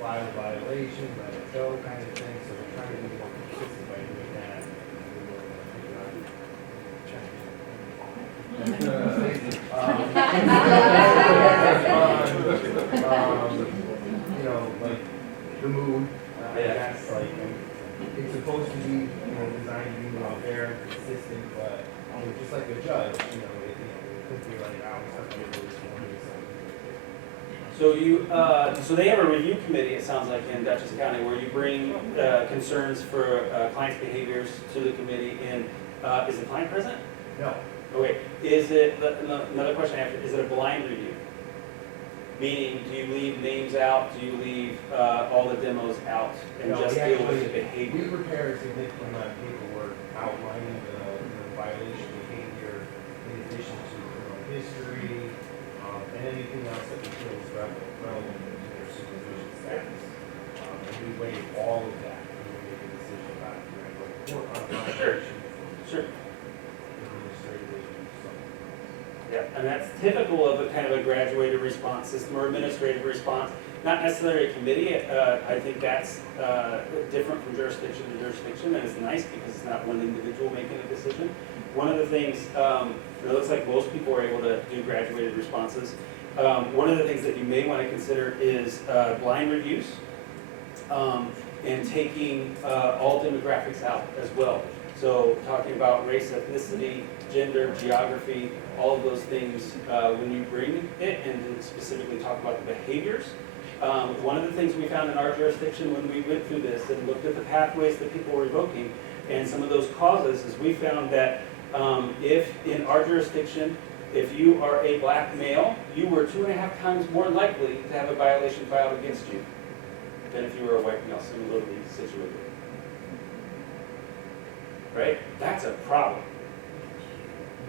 file a violation, let it go, kind of thing, so we're trying to be more consistent by doing that. You know, like, the mood, that's like, it's supposed to be, you know, designed to be more fair and consistent, but, just like a judge, you know, it could be like, I was stuck with this morning, so. So you, so they have a review committee, it sounds like, in Dutchess County, where you bring concerns for clients' behaviors to the committee, and is the client present? No. Okay, is it, another question after, is it a blind review? Meaning, do you leave names out, do you leave all the demos out, and No, just we deal with actually- the behavior? We prepare a significant amount of paperwork outlining the violation behavior in addition to criminal history, and anything else that we feel is relevant to their supervision status. And we weigh all of that when we make a decision about if we're going to go to court on a violation, Sure. administrative issues, something. Yeah, and that's typical of a kind of a graduated response system or administrative response. Not necessarily a committee. I think that's different from jurisdiction to jurisdiction, and it's nice because it's not one individual making a decision. One of the things, it looks like most people are able to do graduated responses. One of the things that you may want to consider is blind reviews and taking all demographics out as well. So talking about race, ethnicity, gender, geography, all of those things when you bring it and specifically talk about the behaviors. One of the things we found in our jurisdiction when we went through this and looked at the pathways that people were revoking and some of those causes is we found that if in our jurisdiction, if you are a black male, you were 2.5 times more likely to have a violation filed against you than if you were a white male similarly situated. Right? That's a problem.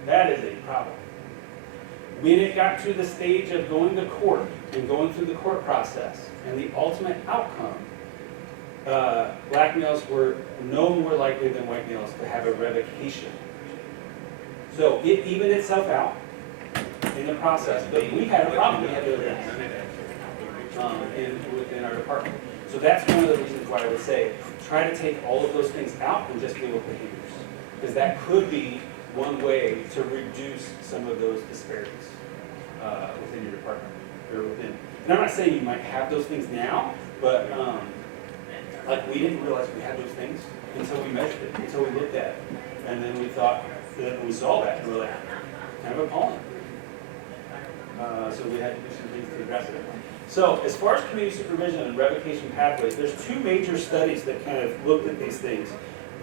That is a problem. When it got to the stage of going to court and going through the court process and the ultimate outcome, black males were no more likely than white males to have a revocation. So it evened itself out in the process, but we had a problem we had to address within our department. So that's one of the reasons why I would say, try to take all of those things out and just deal with behaviors. Because that could be one way to reduce some of those disparities within your department or within. And I'm not saying you might have those things now, but like we didn't realize we had those things until we measured it, until we looked at it. And then we thought that we saw that and we're like, kind of appalling. So we had to do some things to address it. So as far as community supervision and revocation pathways, there's two major studies that kind of looked at these things.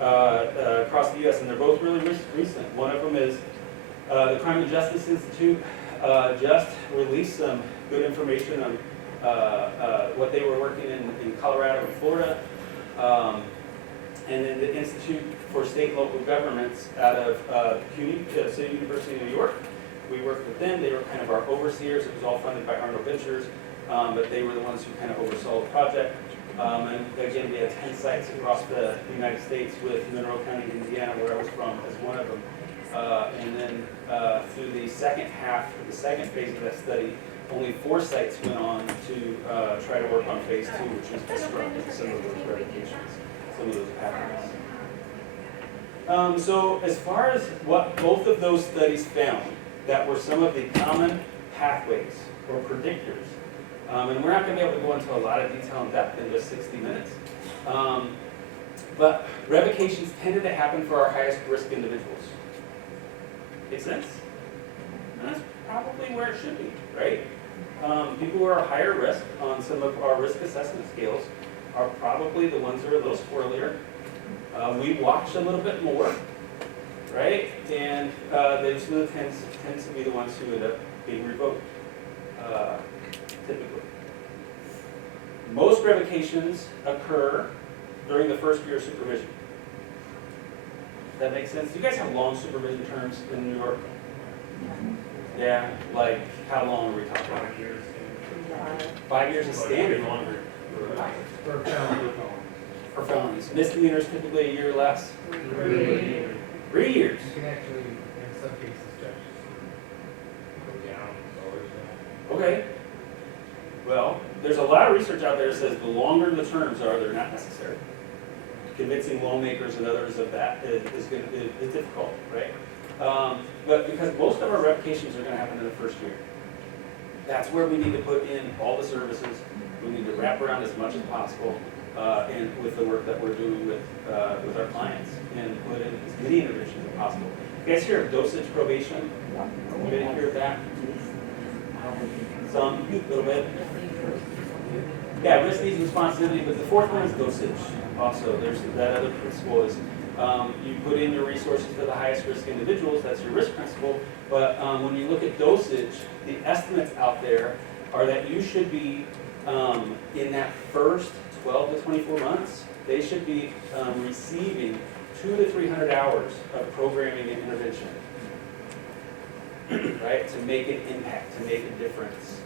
across the U.S., and they're both really recent. One of them is the Crime and Justice Institute just released some good information on what they were working in Colorado and Florida. And then the Institute for State and Local Governments out of CUNY, City University of New York. We worked with them. They were kind of our overseers. It was all funded by Arnold Ventures, but they were the ones who kind of oversaw the project. And again, we had 10 sites across the United States, with Monroe County, Indiana, where I was from, as one of them. And then through the second half, the second phase of that study, only 4 sites went on to try to work on phase 2, which was disrupting some of those revocations, some of those patterns. So as far as what both of those studies found, that were some of the common pathways or predictors. And we're not going to be able to go into a lot of detail and depth in just 60 minutes. But revocations tended to happen for our highest risk individuals. Make sense? And that's probably where it should be, right? People who are higher risk on some of our risk assessment scales are probably the ones that are a little squirrelier. We watch a little bit more, right? And those tends to be the ones who end up being revoked, typically. Most revocations occur during the first year of supervision. That makes sense? Do you guys have long supervision terms in New York? Yeah, like how long are we talking about? 5 years. 5 years is standard. Longer. For felony. For felonies. Misdemeanors typically a year or less. 3 years. You can actually, in some cases, judges go down, lower that. Okay. Well, there's a lot of research out there that says the longer the terms are, they're not necessary. Convincing lawmakers and others of that is difficult, right? But because most of our revocations are going to happen in the first year. That's where we need to put in all the services. We need to wrap around as much as possible, and with the work that we're doing with our clients, and put in as many interventions as possible. You guys hear of dosage probation? Anybody hear of that? Some, a little bit. Yeah, risk needs responsibility, but the fourth one is dosage. Also, there's that other principle is you put in your resources to the highest risk individuals. That's your risk principle. But when you look at dosage, the estimates out there are that you should be in that first 12 to 24 months, they should be receiving 200 to 300 hours of programming and intervention, right, to make an impact, to make a difference.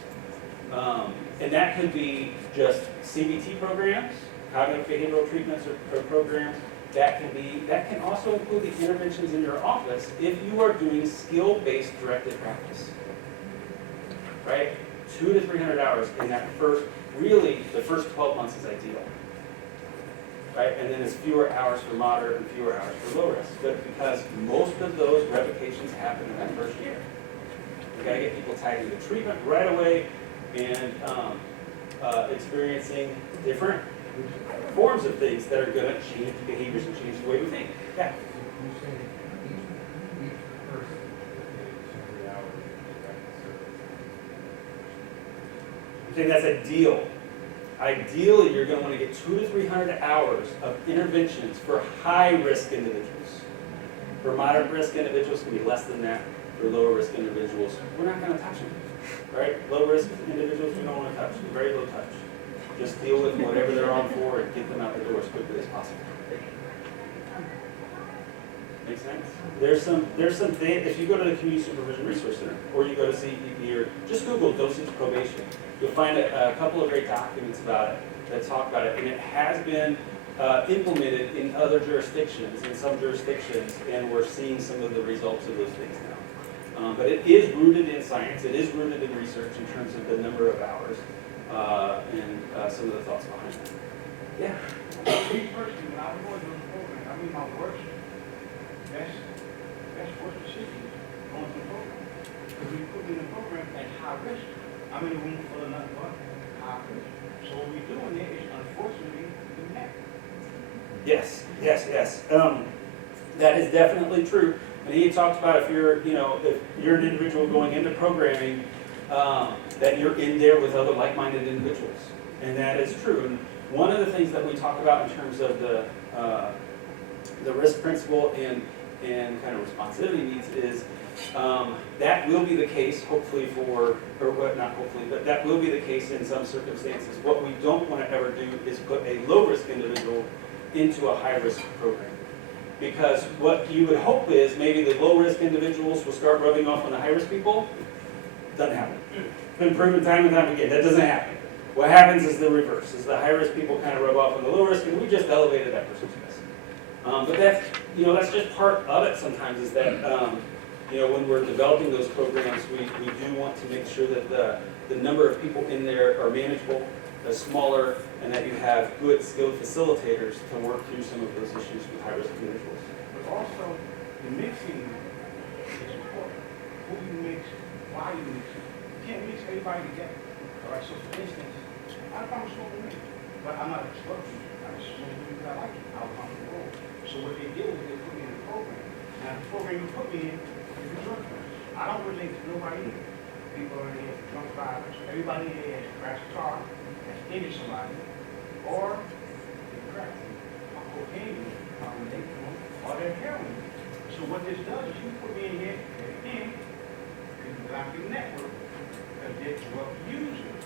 And that could be just CBT programs, cognitive behavioral treatments or programs. That can also include the interventions in your office if you are doing skill-based directed practice, right? 200 to 300 hours in that first, really, the first 12 months is ideal, right? And then it's fewer hours for moderate and fewer hours for low risk. But because most of those revocations happen in that first year, you gotta get people tied into treatment right away and experiencing different forms of things that are going to change behaviors and change the way we think. Yeah. You say each person is 200 hours of direct service. I think that's ideal. Ideally, you're going to want to get 200 to 300 hours of interventions for high-risk individuals. For moderate-risk individuals, it can be less than that. For lower-risk individuals, we're not going to touch them. Right? Low-risk individuals, we don't want to touch. Very low touch. Just deal with whatever they're on for and get them out the door as quickly as possible. Make sense? There's some if you go to the Community Supervision Resource Center, or you go to CEP, or just Google dosage probation, you'll find a couple of great documents about it that talk about it, and it has been implemented in other jurisdictions, in some jurisdictions, and we're seeing some of the results of those things now. But it is rooted in science, it is rooted in research in terms of the number of hours, and some of the thoughts behind that. Yeah? Me personally, when I was going through the program, I mean, my worst, best worst decision going through the program. Because we put me in the program at high risk. I'm in the room for nothing but high risk. So what we're doing there is unfortunately doing that. Yes. That is definitely true. And he talked about if you're an individual going into programming, that you're in there with other like-minded individuals. And that is true. And one of the things that we talk about in terms of the the risk principle and kind of responsibility needs is, that will be the case hopefully for, or what, not hopefully, but that will be the case in some circumstances. What we don't want to ever do is put a low-risk individual into a high-risk program. Because what you would hope is maybe the low-risk individuals will start rubbing off on the high-risk people. Doesn't happen. Been proven time and time again, that doesn't happen. What happens is the reverse, is the high-risk people kind of rub off on the low-risk, and we just elevated that person's risk. But that's, that's just part of it sometimes, is that, when we're developing those programs, we do want to make sure that the number of people in there are manageable, are smaller, and that you have good skilled facilitators to work through some of those issues with high-risk individuals. But also, the mixing is important. Who you mix, why you mix it. You can't mix everybody together. All right, so for instance, I come smoking weed, but I'm not a drug user. I just smoke weed because I like it. I was on the road. So what they did was they put me in a program. Now, the program you put me in is a drug test. I don't relate to nobody in here. People are in here for drunk violence. Everybody in here has crashed a car, has injured somebody, or they're crack, or cocaine, or they're heroin. So what this does is you put me in here, and you block your network, because they're drug users.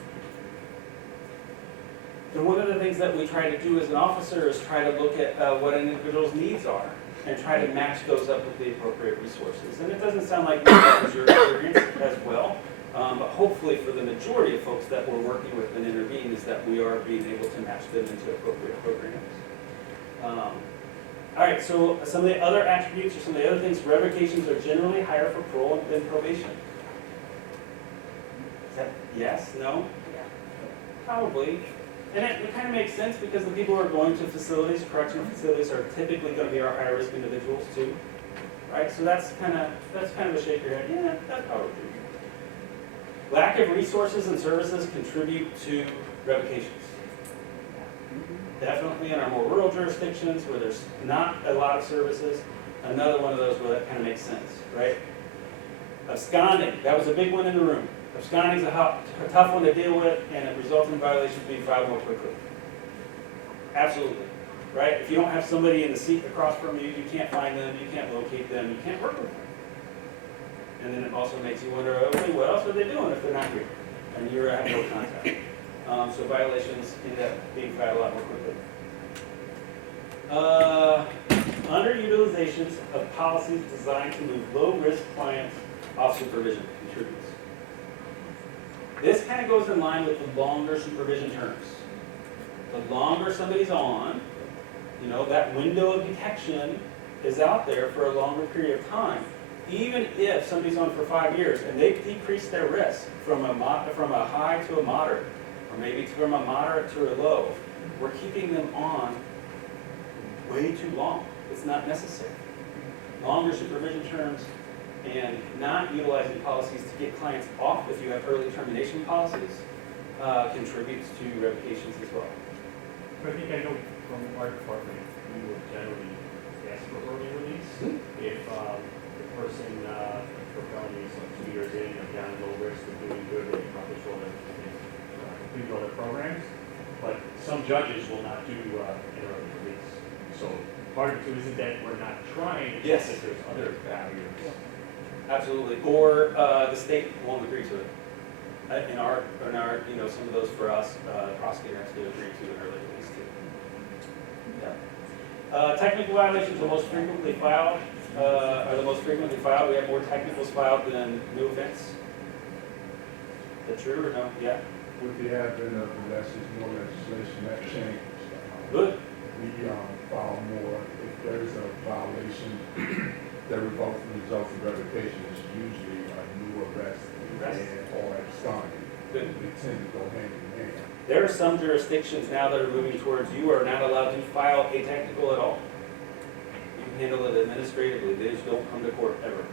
And one of the things that we try to do as an officer is try to look at what an individual's needs are and try to match those up with the appropriate resources. And it doesn't sound like that was your experience as well, but hopefully for the majority of folks that we're working with and intervene is that we are being able to match them into appropriate programs. All right, so some of the other attributes or some of the other things, revocations are generally higher for parole than probation. Is that yes, no? Probably. And it kind of makes sense because the people who are going to facilities, correctional facilities, are typically going to be our higher risk individuals too, right? So that's kind of a shake your head. Yeah, that's probably true. Lack of resources and services contribute to revocations. Definitely in our more rural jurisdictions where there's not a lot of services, another one of those where that kind of makes sense, right? Absconding, that was a big one in the room. Absconding is a tough one to deal with, and it results in violations being filed more quickly. Absolutely, right? If you don't have somebody in the seat across from you, you can't find them, you can't locate them, you can't work with them. And then it also makes you wonder, okay, what else are they doing if they're not here? And you have no contact. So violations end up being filed a lot more quickly. Underutilizations of policies designed to move low-risk clients off supervision contributes. This kind of goes in line with the longer supervision terms. The longer somebody's on, that window of detection is out there for a longer period of time. Even if somebody's on for 5 years and they've decreased their risk from a high to a moderate, or maybe from a moderate to a low, we're keeping them on way too long. It's not necessary. Longer supervision terms and not utilizing policies to get clients off if you have early termination policies contributes to revocations as well. I think I know from our department, we would generally ask for early release if the person for felonies like 2 years in or down low risk of doing good, they accomplish all their complete all their programs. But some judges will not do an early release. So part of it too isn't that we're not trying, it's Yes. just that there's other barriers. Absolutely. Or the state won't agree to it. In our, some of those for us, prosecutor has to agree to an early release too. Yeah. Technical violations are most frequently filed. We have more technicals filed than new offense. Is that true or no? Yeah. With the advent of the more legislation, that changed. Good. We file more, if there's a violation that results of revocation, it's usually a new arrest or absconding. Good. They tend to go hand in hand. There are some jurisdictions now that are moving towards you are not allowed to file a technical at all. You can handle it administratively. They just don't come to court ever.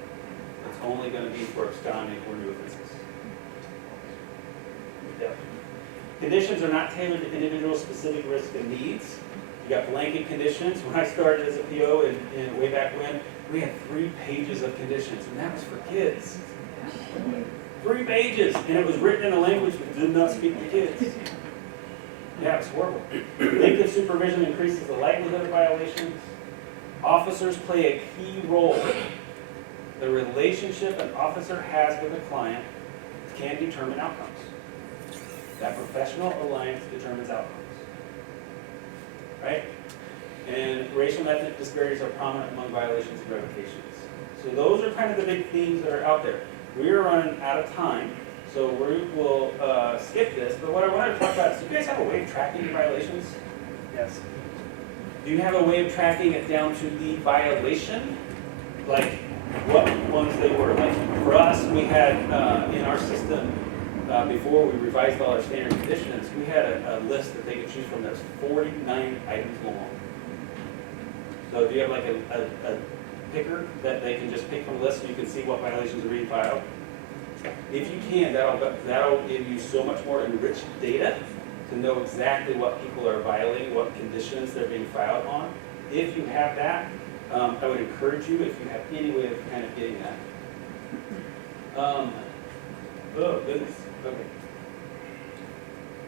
It's only going to be for absconding or new offenses. Yeah. Conditions are not tailored to individual specific risks and needs. You got blanket conditions. When I started as a PO in way back when, we had 3 pages of conditions, and that was for kids. 3 pages, and it was written in a language that did not speak to kids. Yeah, it's horrible. Length of supervision increases the likelihood of violations. Officers play a key role. The relationship an officer has with a client can determine outcomes. That professional alliance determines outcomes. Right? And racial and ethnic disparities are prominent among violations and revocations. So those are kind of the big themes that are out there. We are running out of time, so we will skip this. But what I wanted to talk about is, do you guys have a way of tracking your violations? Yes. Do you have a way of tracking it down to the violation? Like what ones they were? Like for us, we had in our system, before we revised all our standard conditions, we had a list that they could choose from that's 49 items long. So do you have like a picker that they can just pick from a list and you can see what violations are being filed? If you can, that'll give you so much more enriched data to know exactly what people are violating, what conditions they're being filed on. If you have that, I would encourage you, if you have any way of kind of getting that. Oh, goodness. Okay.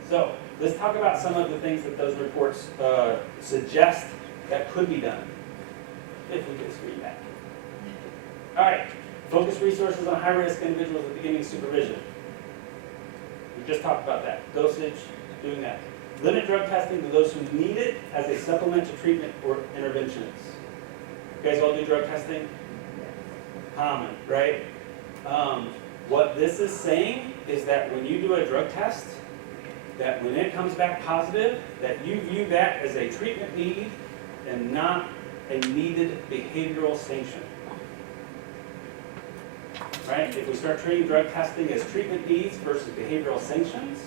So let's talk about some of the things that those reports suggest that could be done. If we get a screen back. All right. Focus resources on high-risk individuals at the beginning of supervision. We just talked about that. Dosage, doing that. Limit drug testing to those who need it as a supplement to treatment or interventions. You guys all do drug testing? Common, right? What this is saying is that when you do a drug test, that when it comes back positive, that you view that as a treatment need and not a needed behavioral sanction. Right? If we start treating drug testing as treatment needs versus behavioral sanctions,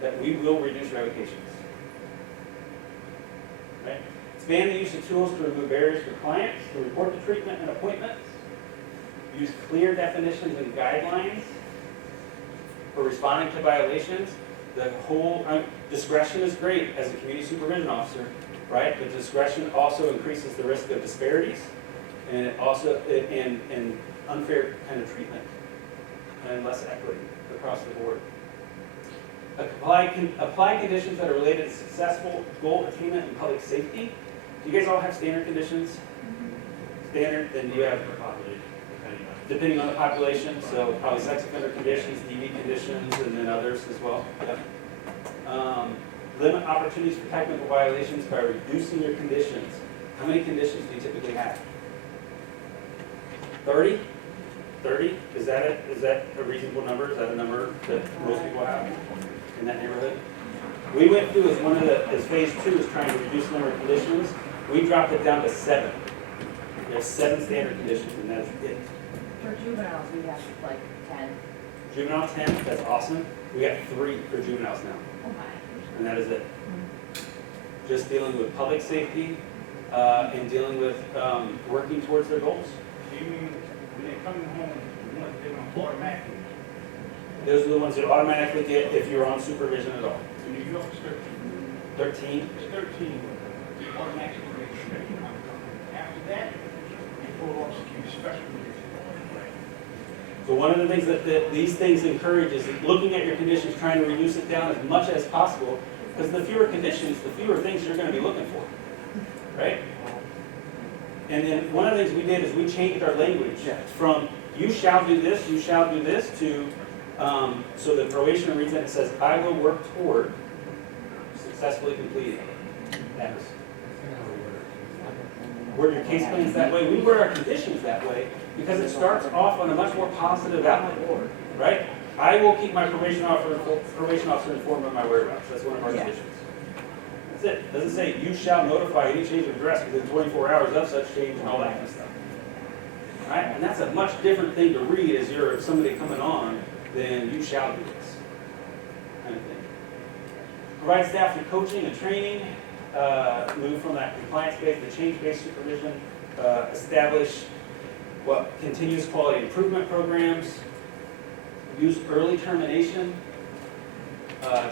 that we will reduce revocations. Right? Expand the use of tools to remove barriers for clients to report the treatment and appointments. Use clear definitions and guidelines for responding to violations. The whole discretion is great as a community supervision officer, right? But discretion also increases the risk of disparities and it also and unfair kind of treatment and less equity across the board. Apply conditions that are related to successful goal attainment and public safety. Do you guys all have standard conditions? Standard, then you have depending on the population, so probably sex offender conditions, DV conditions, and then others as well. Yep. Limit opportunities for technical violations by reducing your conditions. How many conditions do you typically have? 30? 30? Is that a reasonable number? Is that a number that most people have in that neighborhood? We went through as phase 2 is trying to reduce the number of conditions. We dropped it down to 7. We have 7 standard conditions, and that's it. For juveniles, we have like 10. Juvenile 10, that's awesome. We got 3 for juveniles now, Oh my. and that is it. Just dealing with public safety and dealing with working towards their goals. Do you mean when they're coming home, they're gonna automatically? Those are the ones that automatically get if you're on supervision at all. In New York, it's 13. 13. It's 13, automatically. After that, they pull off special. So one of the things that these things encourage is looking at your conditions, trying to reduce it down as much as possible, because the fewer conditions, the fewer things you're going to be looking for, right? And then one of the things we did is we changed our language from "you shall do this," to so the probationer reads it and says, "I will work toward successfully completing that." Word your case plans that way. We word our conditions that way because it starts off on a much more positive outlook, right? I will keep my probation officer informed of my whereabouts. That's one of our conditions. That's it. It doesn't say you shall notify any change of address within 24 hours of such change and all that kind of stuff. All right? And that's a much different thing to read as you're somebody coming on than you shall do this kind of thing. Provide staff with coaching and training. Move from that compliance-based to change-based supervision. Establish continuous quality improvement programs. Use early termination.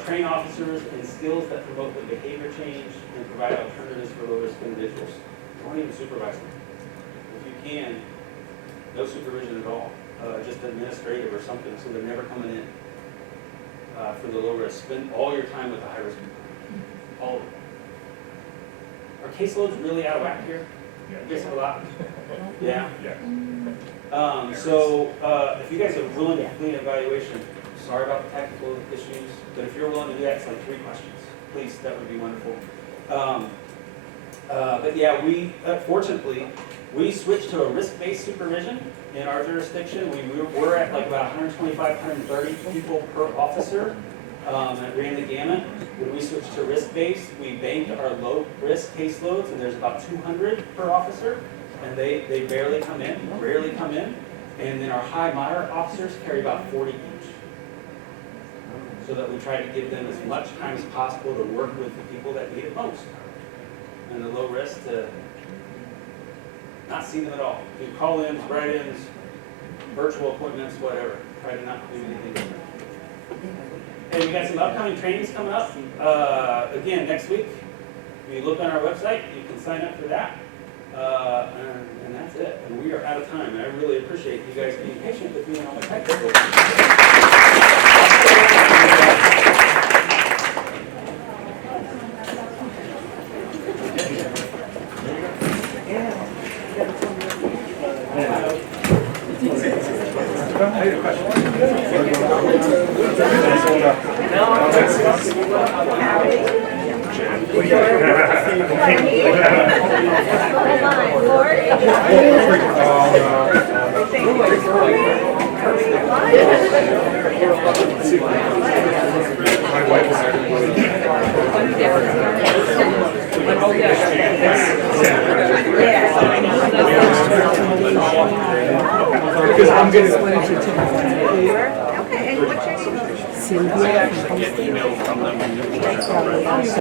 Train officers in skills that promote the behavior change and provide alternatives for low-risk individuals. Don't even supervise them. If you can, no supervision at all. Just administrative or something, so they're never coming in for the low risk. Spend all your time with the high risk people. All of it. Are caseloads really out of whack here? Guess a lot? Yeah? Yeah. If you guys are willing to complete an evaluation, sorry about the technical issues, but if you're willing to do that, it's like 3 questions. Please, that would be wonderful. But yeah, fortunately, we switched to a risk-based supervision in our jurisdiction. We're at like about 125, 130 people per officer. It ran the gamut. When we switched to risk-based, we banked our low-risk caseloads, and there's about 200 per officer, and they rarely come in. And then our high-moderate officers carry about 40 each. So that we try to give them as much time as possible to work with the people that need it most. And the low risk to not see them at all. Do call-ins, write-ins, virtual appointments, whatever. Try to not do anything different. And we got some upcoming trainings coming up. Again, next week. If you look on our website, you can sign up for that. And that's it. And we are out of time. And I really appreciate you guys being patient with me and all my technical. Because I'm going to split it to 2. Okay, and what's your name? Sylvia.